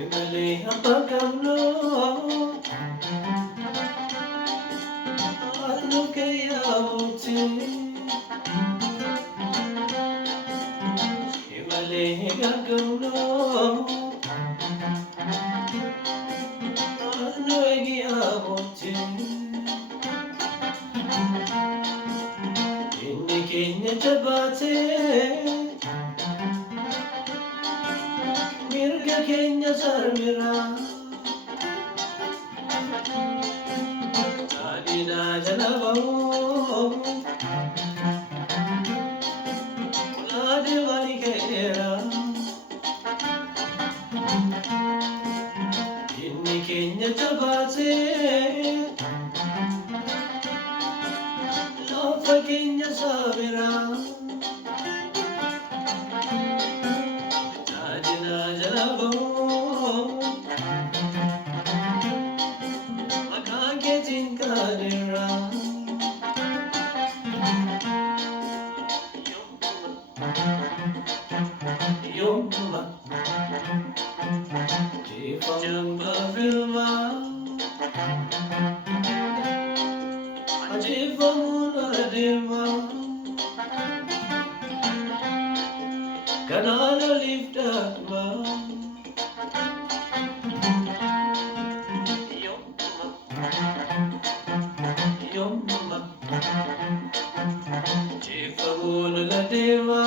Imali apagamno anu kaya uti Imali gagamno anu kaya uti Inni kenya jabate Mirga kenya sarmira Adina janabao Uladi wali kera Inni kenya jabate Lafa kenya sabira Adina janabao Makake tinkadera Yoma Jamba filma Ajiva munadima Kanala liftama Yoma Jiva munadima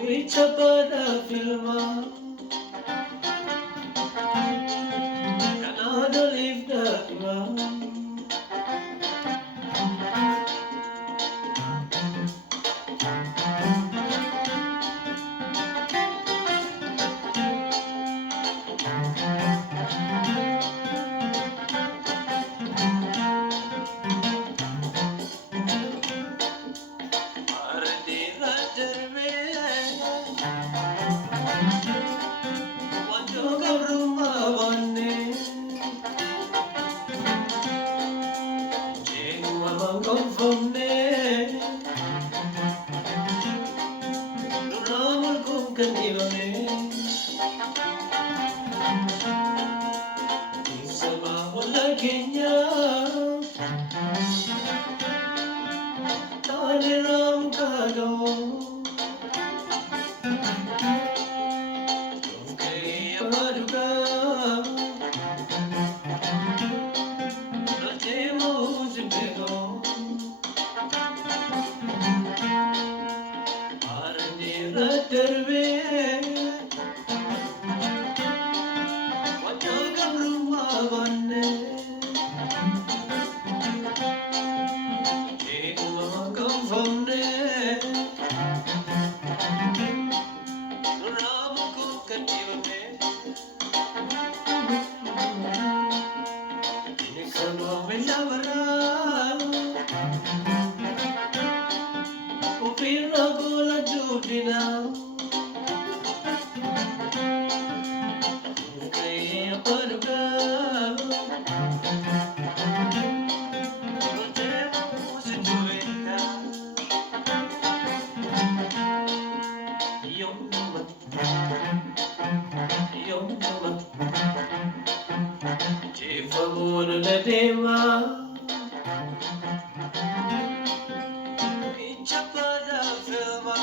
Uichapada filma Kanala liftama Ardi rajarve Wajoga rumah wanne Jengwa mangkonfomne Nuramul kumkanivane Isama wala kenya Taliram kado Kaya paduka Rajemo ujibego Arni radarve Wajoga rumah wanne Jengwa mangkonfomne Nuramul kumkanivane Inisama vilavara Upira gula jubina Kaya paduka Rajemo ujibego Yoma Yoma Jiva munadima Uichapada filma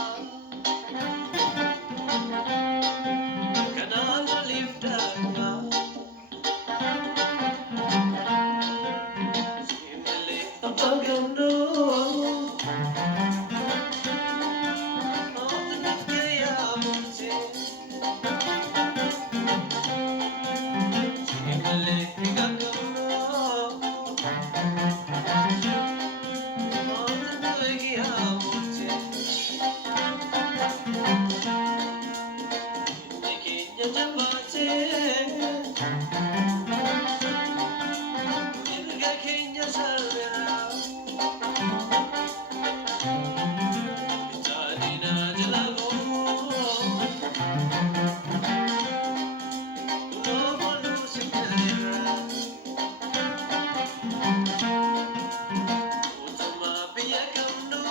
Kanala liftama Imali apagamno Anu kaya uti Imali gagamno Anu kaya uti Inni kenya jabate Mirga kenya sarmira Adina janabao Ulamul sikera Utama piyagamno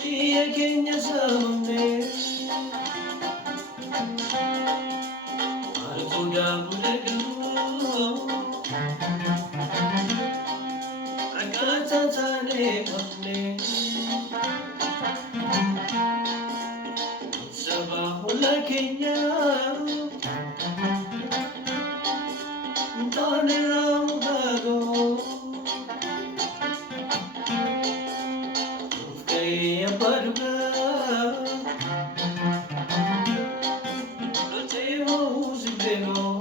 Biyya keenya saamamnee maaltuudhaan buleegaluu akkaataa taanee qabnee saba holla keenyaa taane raamu gaagoo of ga'ee abbaa dhugaa lotee ho'uu si beekoo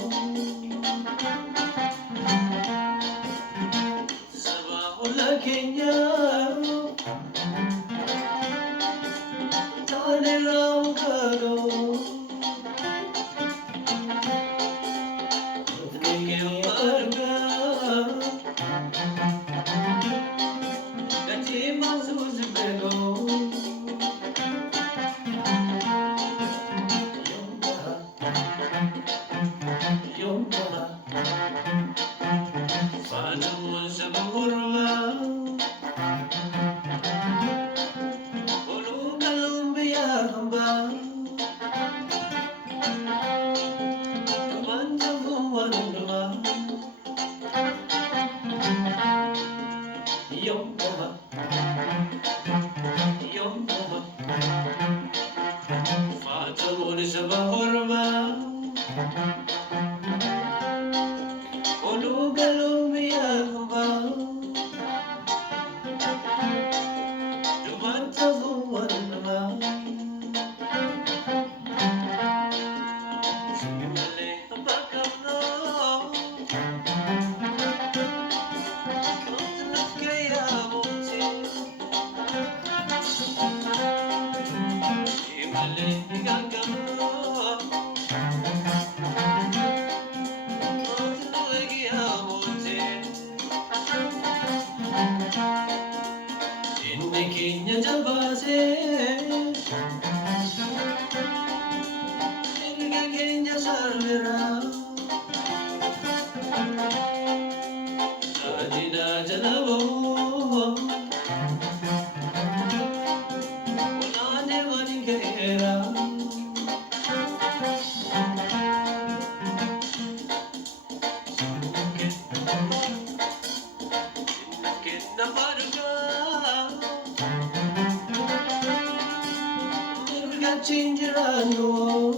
saba holla keenyaa taane raamu gaagoo of ga'ee abbaa dhugaa lotee ho'uu si beekoo. Inni keenya jabaasee erga keenya sarbiraa tajaajila jala ba'uu olaanee waliin ga'eera. Kenna farukaa mirga chinjiraanoo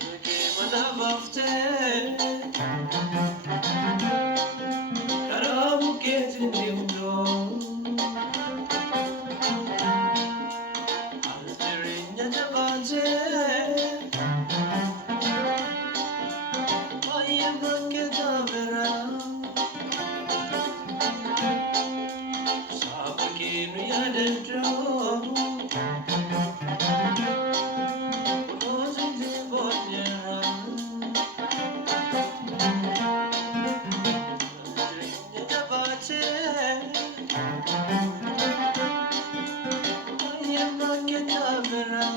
mirgee mana baaftee karaa bukkeetiin deemtoo al jireenya jabaatee baay'ee bakkee taaberaa. Sabakeenu yaadadhoo kunuunsi boonyeera jireenya jabaatee baay'ee bakkee taaberaa.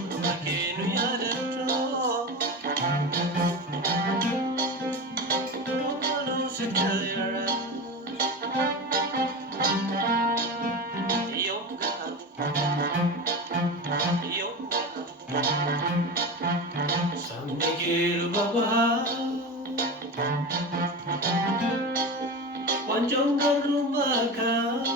Sabakeenu yaadadhoo kunuunsi jaleera. Sabni keelu babaa wanjoon garuu maakaa